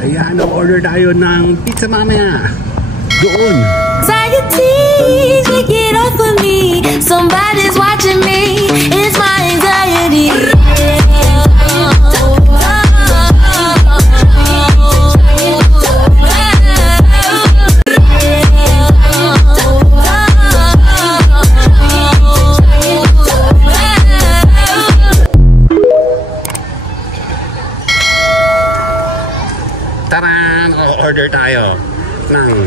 Ayan, order tayo ng pizza mamaya. Doon. Anxiety, take it off of me. Somebody's watching me. It's my anxiety. Taran! Order tayo ng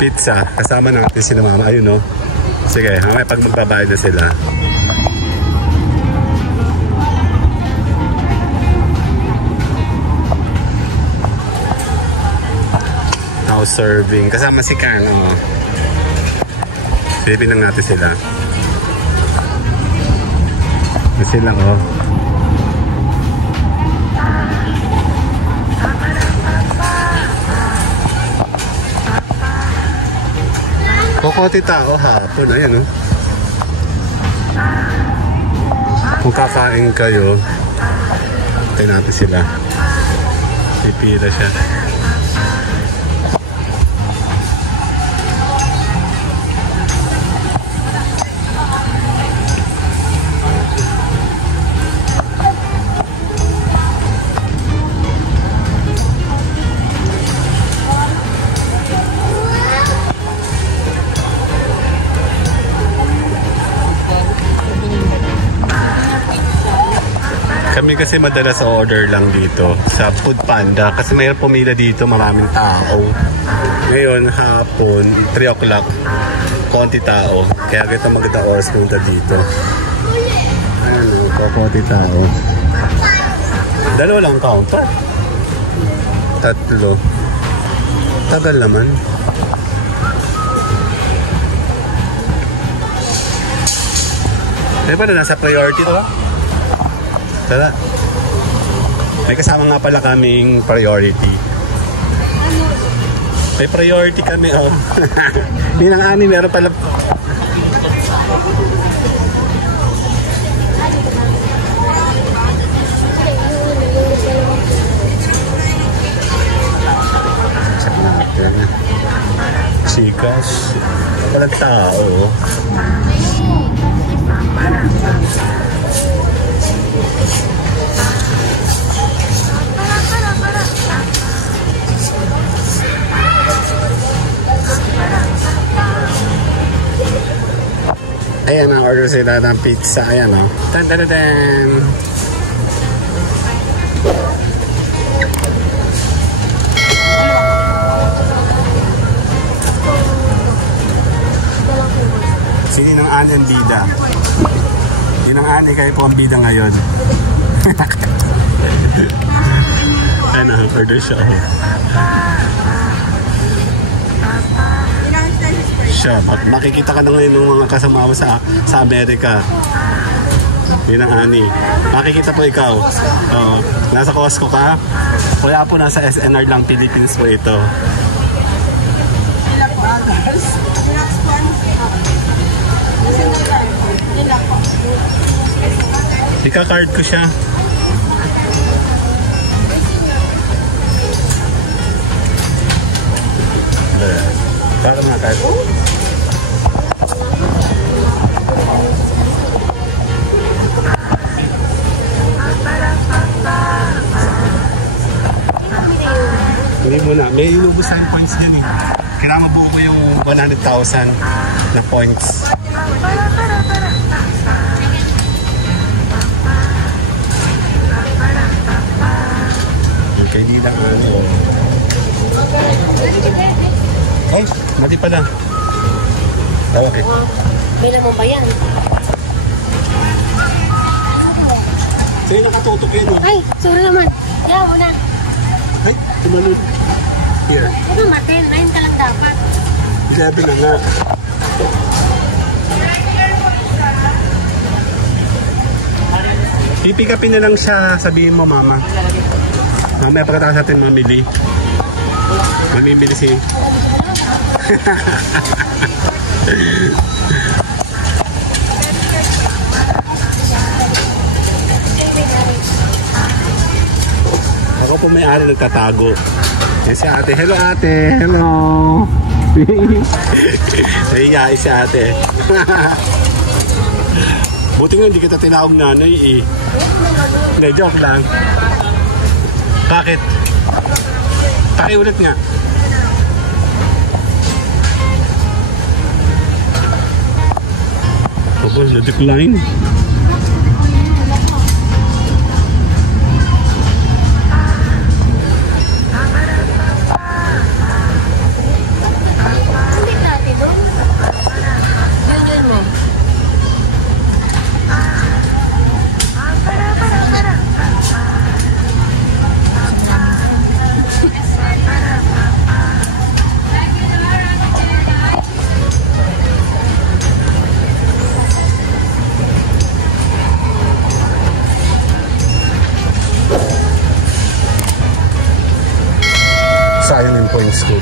pizza. Kasama natin sila mama. Ayun, no? Sige, mamaya pag magbabayad na sila. Now serving. Kasama si Carlo. Silipin lang natin sila. Sila, oh. Kokote tao hapon, ayan, no? Kung kakain kayo, tayo natin sila. Pipila siya. Kami kasi madalas order lang dito sa Food Panda kasi mayroon pumila dito, maraming tao. Ngayon hapon 3 o'clock, konti tao, kaya kita maganda oras punta dito. Ano, konti tao. Dalawa lang counter. 3. Tagal naman. Eh, paano nasa priority to? Tara. May kasama nga pala kaming priority. May priority kami, oh. Hindi nang ani, meron pala. Check natin. Chikas. Walang tao. Ayan, na-order sila ng pizza. Ayan, o. Tan-tan-tan! Sino ng ani ang bida? Yun ang ani, kayo po ang bida ngayon. Ayan, na-order siya. Siya, makikita ka na ngayon ng mga kasama mo sa Amerika. Yun ang ani. Makikita po ikaw. Nasa Costco ka? Wala po, nasa SNR lang, Philippines po ito. Ika-card ko siya. Para mga card. Hindi mo na. May inubos tayong points dyan, eh. Kailangan mabuo ko yung 100,000 na points. Okay, hindi lang ano. Ay, mati pala. Tawag eh. Kailan mo ba yan? Sa'yo nakatutok yun, oh. Ay, sorry naman. Yaw mo na. Ay, tumalun. Here. Ano natin? 9 ka lang dapat. 11 na nga. Pipick upin na lang siya, sabihin mo, mama. Mamaya pagkatapos natin mamili. Mamimili si... po may-ari nagtatago. Yan si ate. Hello ate. Hello. Nahihiyain si ate. Buti nga hindi kita tinawag nanay eh. Hindi, joke lang. Bakit? Pakiulit nga. Opo, na-decline. Sayang yung points ko.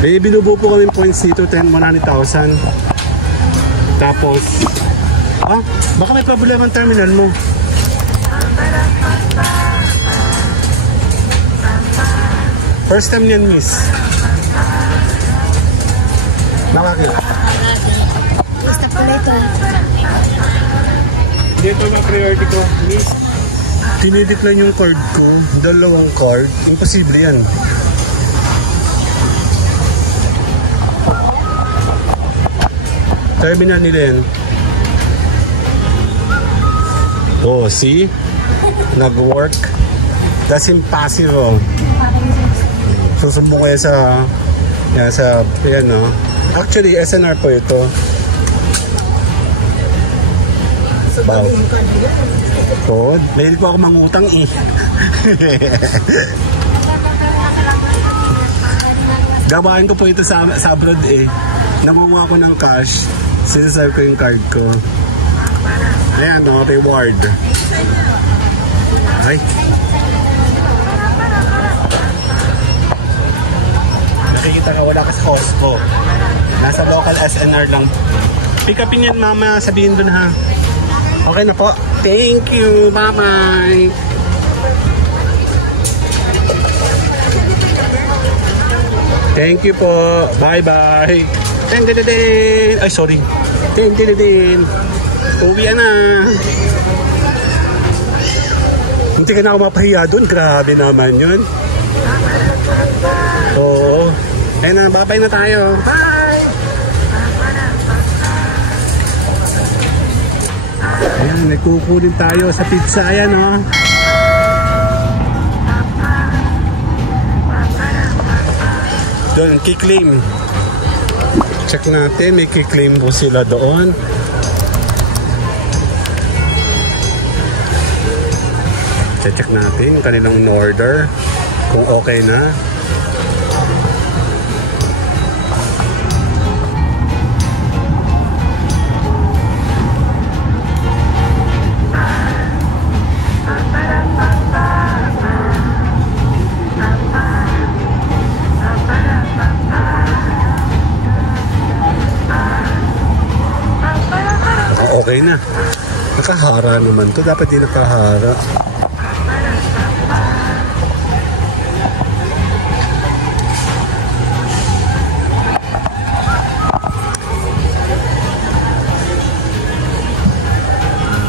May binubuo po kami points dito, 100,000. Tapos, baka may problema ang terminal mo. First time niyan, miss. Nakakita. Basta pala ito. Dito na priority ko, miss. Tinidecline yung card ko. Dalawang card. Imposible yan. Terminal nila yan. Oh, see? Nag-work. That's impossible. Susubok ko yan sa yan, no? Actually, SNR po ito. Wow. Oh, dahil ko ako mangutang eh. Gawain ko po ito sa abroad eh. Nangunguha ko ng cash. Sinaserve ko yung card ko. Ayan, no, reward. Ay. Nakikita ka, wala ka sa Costco. Nasa local SNR lang. Pick upin yan, mama. Sabihin doon ha. Okay na po. Thank you. Bye-bye. Thank you po. Bye-bye. Ten-ten-ten. Ay, sorry. Ten-ten-ten. Uwi na. Hindi ka na ako mapahiya doon. Grabe naman yun. Oo. Ayun na. Bye-bye na tayo. Bye! Ayan, nagkukunin tayo sa pizza. Ayan, oh. Doon, kiklaim. Check natin, may kiklaim po sila doon. Check natin kanilang order kung okay na. Okay na. Nakahara naman to. Dapat di nakahara.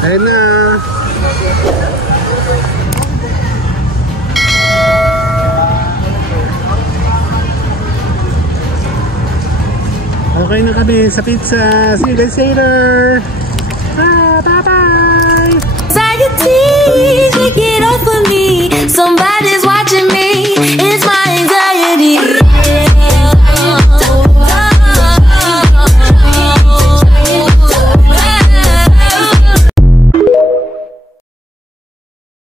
Ayun na. Okay na kami sa pizza. See you guys later. Bye-bye! Anxiety.